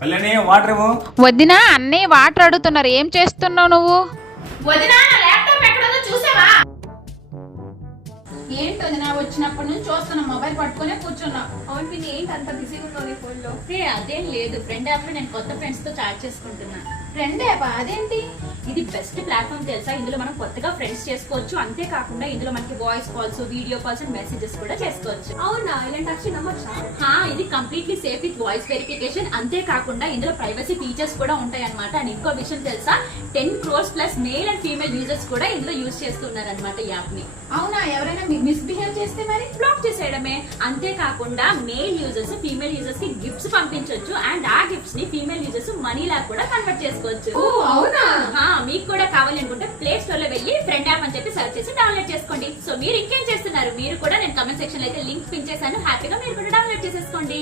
Kalyani water ఇవ్వు. వదినా అన్నీ వాటర్ అడుగుతున్నారు, ఏం చేస్తున్నావు నువ్వు? వదినా నా ల్యాప్టాప్ ఎక్కడో చూసావా? ఏంటి వదినా వచ్చినప్పటి నుంచి చూస్తున్నా మొబైల్ పట్టుకునే కూర్చున్నా. అవును పిన్ని, ఏంటి అంత బిజీగా ఉన్నావు నీ ఫోన్ లో? అదేం లేదు, ఫ్రెండ్ యాప్ లో నేను కొత్త ఫ్రెండ్స్ తో చాట్ చేసుకుంటున్నా. Friend app? అదేంటి? ఇది బెస్ట్ ప్లాట్ఫామ్ తెలుసా? ఇందులో మనం కొత్తగా ఫ్రెండ్స్ చేసుకోవచ్చు. అంతేకాకుండా ఇందులో మనకి voice calls, video calls and messages కూడా చేసుకోవచ్చు. అవునా, ఇలాంటి ఆప్షన్ నమ్మొచ్చా? ఇది completely safe with voice verification. అంతేకాకుండా ఇందులో ప్రైవసీ ఫీచర్స్ కూడా ఉంటాయి అనమాట. అండ్ ఇంకో విషయం తెలుసా, 10 crores plus male and female users కూడా ఇందులో యూజ్ చేస్తున్నారు అనమాట ఈ యాప్ ని. అవునా, ఎవరైనా మిస్బిహేవ్ చేస్తే మరి బ్లాక్ చేసేయడమే. అంతేకాకుండా మేల్ యూజర్స్ ఫీమేల్ యూజర్స్ కి గిఫ్ట్స్ పంపించవచ్చు. అండ్ ఆ గిఫ్ట్స్ ని ఫీమేల్ యూజర్స్ మనీలా కూడా కన్వర్ట్ చేసుకోవచ్చు. అవునా? మీకు కూడా కావాలి అనుకుంటే ప్లే స్టోర్ లో వెళ్ళి ఫ్రెండ్ యాప్ అని చెప్పి సెర్చ్ చేసి డౌన్లోడ్ చేసుకోండి. సో మీరు ఇంకేం చేస్తున్నారు? మీరు కూడా నేను కమెంట్ సెక్షన్ లో అయితే లింక్ పిన్ చేశాను, హ్యాపీగా మీరు కూడా డౌన్లోడ్ చేసేసుకోండి.